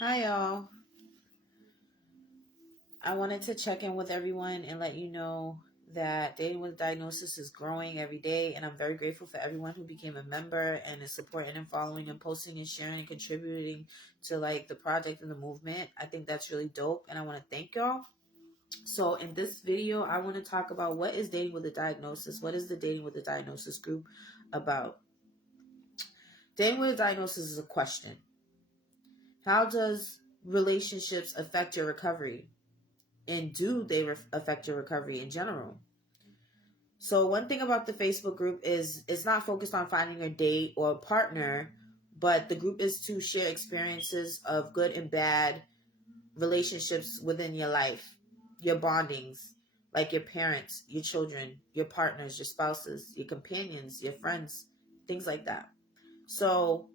Hi, y'all. I wanted to check in with everyone and let you know that Dating with Diagnosis is growing every day, and I'm very grateful for everyone who became a member and is supporting and following and posting and sharing and contributing to the project and the movement. I think that's really dope, and I want to thank y'all. So, in this video, I want to talk about what is Dating with a Diagnosis. What is the Dating with a Diagnosis group about? Dating with a Diagnosis is a question. How does relationships affect your recovery? And do they affect your recovery in general? So one thing about the Facebook group is it's not focused on finding a date or a partner, but the group is to share experiences of good and bad relationships within your life, your bondings, like your parents, your children, your partners, your spouses, your companions, your friends, things like that. So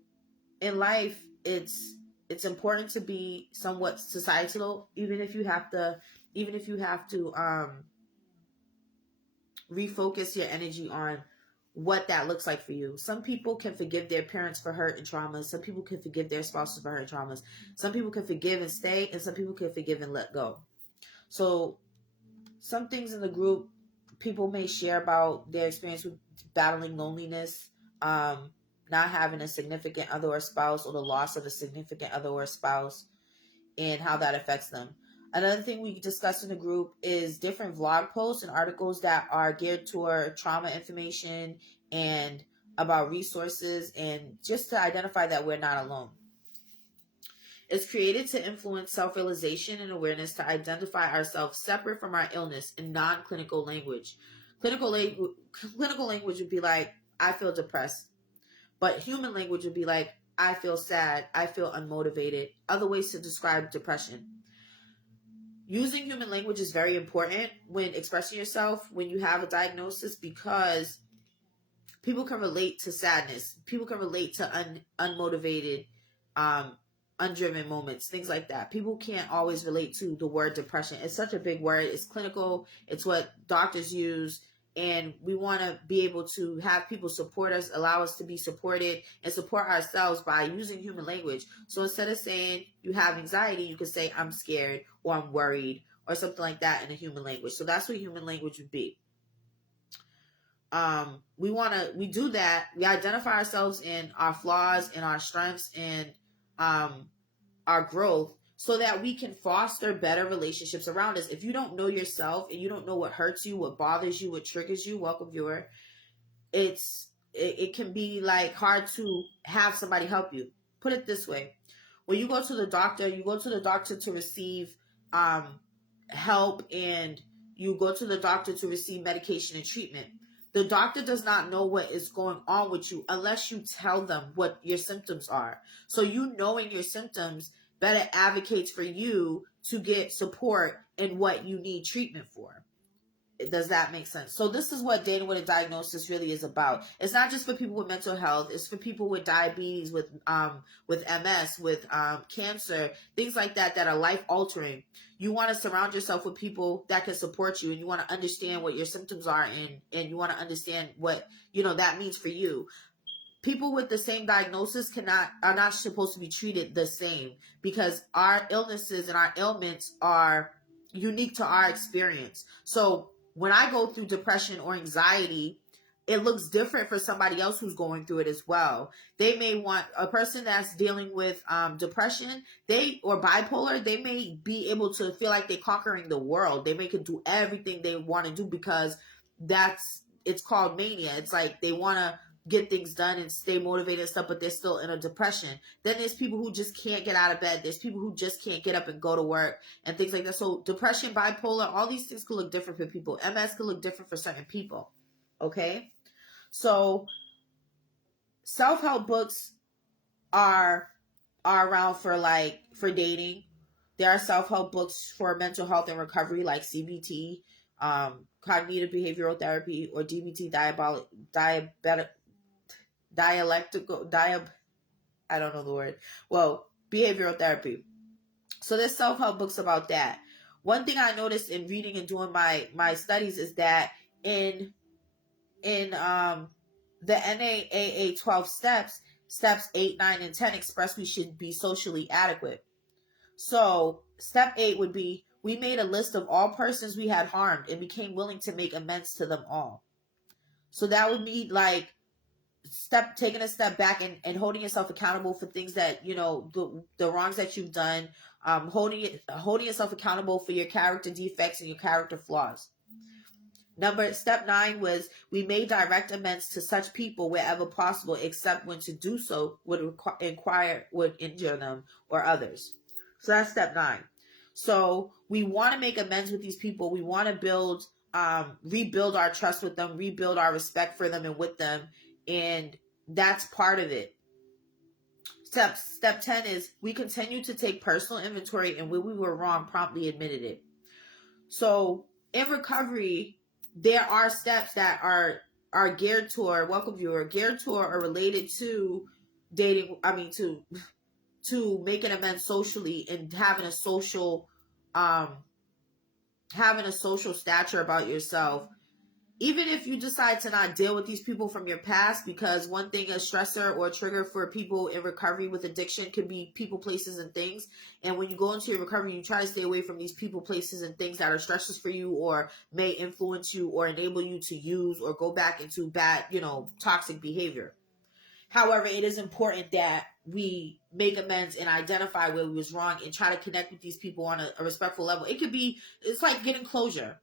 in life, it's important to be somewhat societal, even if you have to refocus your energy on what that looks like for you. Some people can forgive their parents for hurt and traumas. Some people can forgive their spouses for hurt and traumas. Some people can forgive and stay, and some people can forgive and let go. So some things in the group, people may share about their experience with battling loneliness, not having a significant other or spouse, or the loss of a significant other or spouse, and how that affects them. Another thing we discussed in the group is different vlog posts and articles that are geared toward trauma information and about resources, and just to identify that we're not alone. It's created to influence self-realization and awareness, to identify ourselves separate from our illness in non-clinical language. Clinical language would be like, I feel depressed. But human language would be like, I feel sad, I feel unmotivated. Other ways to describe depression. Using human language is very important when expressing yourself when you have a diagnosis, because people can relate to sadness. People can relate to unmotivated, undriven moments, things like that. People can't always relate to the word depression. It's such a big word. It's clinical. It's what doctors use. And we want to be able to have people support us, allow us to be supported, and support ourselves by using human language. So instead of saying you have anxiety, you could say I'm scared or I'm worried or something like that in a human language. So that's what human language would be. We do that. We identify ourselves in our flaws and our strengths and our growth, so that we can foster better relationships around us. If you don't know yourself and you don't know what hurts you, what bothers you, what triggers you, welcome viewer, it can be like hard to have somebody help you. Put it this way: when you go to the doctor, you go to the doctor to receive help, and you go to the doctor to receive medication and treatment. The doctor does not know what is going on with you unless you tell them what your symptoms are. So you knowing your symptoms better advocates for you to get support in what you need treatment for. Does that make sense? So this is what Dating with a Diagnosis really is about. It's not just for people with mental health. It's for people with diabetes, with MS, with cancer, things like that are life altering. You want to surround yourself with people that can support you, and you want to understand what your symptoms are, and you want to understand what that means for you. People with the same diagnosis are not supposed to be treated the same, because our illnesses and our ailments are unique to our experience. So when I go through depression or anxiety, it looks different for somebody else who's going through it as well. They may want a person that's dealing with depression, or bipolar. They may be able to feel like they're conquering the world. They may can do everything they want to do, because it's called mania. It's like they want to get things done and stay motivated and stuff, but they're still in a depression. Then there's people who just can't get out of bed. There's people who just can't get up and go to work and things like that. So depression, bipolar, all these things could look different for people. MS could look different for certain people. Okay? So self-help books are around for dating. There are self-help books for mental health and recovery, like CBT, cognitive behavioral therapy, or DBT, I don't know the word. Well, behavioral therapy. So there's self-help books about that. One thing I noticed in reading and doing my studies is that in the NAAA 12 steps 8, 9, and 10 express we should be socially adequate. So step 8 would be, we made a list of all persons we had harmed and became willing to make amends to them all. So that would be like taking a step back and holding yourself accountable for things that, you know, the wrongs that you've done, holding yourself accountable for your character defects and your character flaws. Step 9 was, we made direct amends to such people wherever possible, except when to do so would injure them or others. So that's step 9. So we want to make amends with these people. We want to rebuild our trust with them, rebuild our respect for them and with them. And that's part of it. Step 10 is, we continue to take personal inventory, and when we were wrong, promptly admitted it. So in recovery, there are steps that are geared toward, welcome viewer, geared toward or related to dating, to making amends socially and having a social stature about yourself. Even if you decide to not deal with these people from your past, because one thing, a stressor or a trigger for people in recovery with addiction could be people, places, and things. And when you go into your recovery, you try to stay away from these people, places, and things that are stressors for you or may influence you or enable you to use or go back into bad, toxic behavior. However, it is important that we make amends and identify where we was wrong and try to connect with these people on a respectful level. It's like getting closure.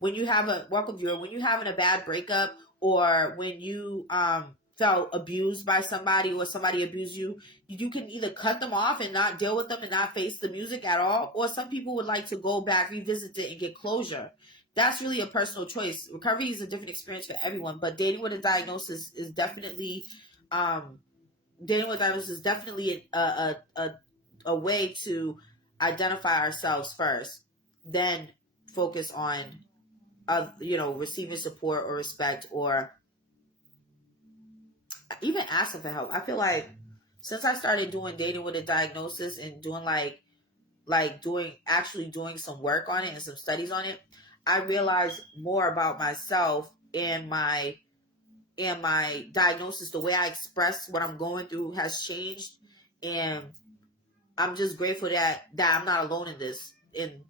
When you have when you're having a bad breakup, or when you felt abused by somebody or somebody abused you, you can either cut them off and not deal with them and not face the music at all, or some people would like to go back, revisit it, and get closure. That's really a personal choice. Recovery is a different experience for everyone, but dating with a diagnosis is definitely a way to identify ourselves first, then focus on receiving support or respect, or even asking for help. I feel like since I started doing dating with a diagnosis and doing doing some work on it and some studies on it, I realized more about myself and my diagnosis. The way I express what I'm going through has changed, and I'm just grateful that I'm not alone in this. And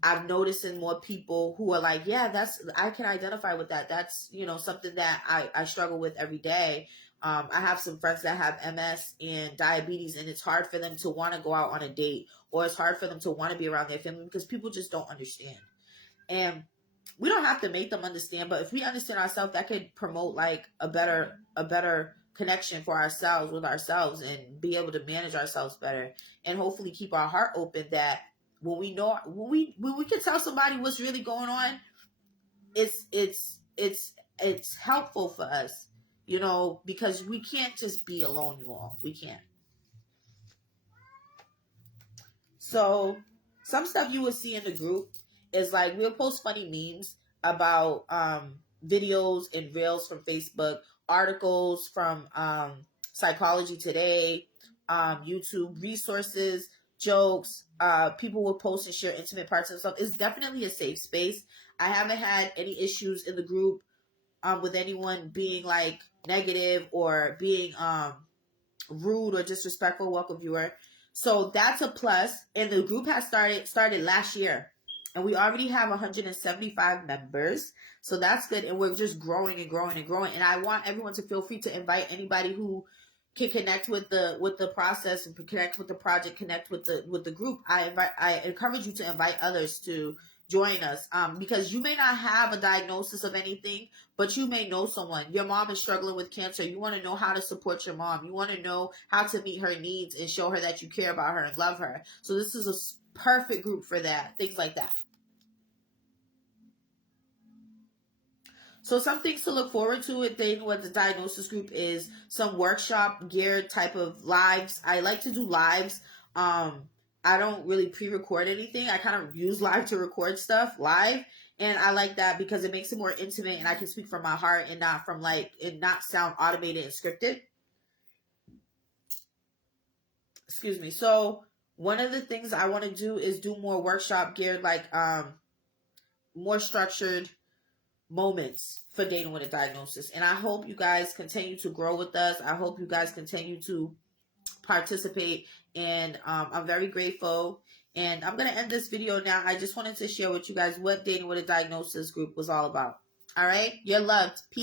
I've noticed in more people who are like, yeah, I can identify with that. That's, something that I struggle with every day. I have some friends that have MS and diabetes, and it's hard for them to want to go out on a date, or it's hard for them to want to be around their family because people just don't understand. And we don't have to make them understand, but if we understand ourselves, that could promote a better connection for ourselves with ourselves, and be able to manage ourselves better, and hopefully keep our heart open, that when we can tell somebody what's really going on, it's helpful for us, because we can't just be alone, you all. We can't. So some stuff you will see in the group is we'll post funny memes about videos and reels from Facebook, articles from Psychology Today, YouTube, resources, jokes. People will post and share intimate parts of stuff. It's definitely a safe space. I haven't had any issues in the group with anyone being negative or being rude or disrespectful. Welcome viewer. So that's a plus. And the group has started last year, and we already have 175 members. So that's good. And we're just growing and growing and growing. And I want everyone to feel free to invite anybody who can connect with the process and connect with the project, connect with the group. I encourage you to invite others to join us, because you may not have a diagnosis of anything, but you may know someone. Your mom is struggling with cancer. You want to know how to support your mom. You want to know how to meet her needs and show her that you care about her and love her. So this is a perfect group for that. Things like that. So some things to look forward to with the diagnosis group is some workshop geared type of lives. I like to do lives. I don't really pre-record anything. I kind of use live to record stuff live. And I like that because it makes it more intimate, and I can speak from my heart and not sound automated and scripted. Excuse me. So one of the things I want to do is do more workshop geared, more structured moments for dating with a diagnosis. And I hope you guys continue to grow with us. I hope you guys continue to participate. And I'm very grateful. And I'm going to end this video now. I just wanted to share with you guys what Dating with a Diagnosis group was all about. All right? You're loved. Peace.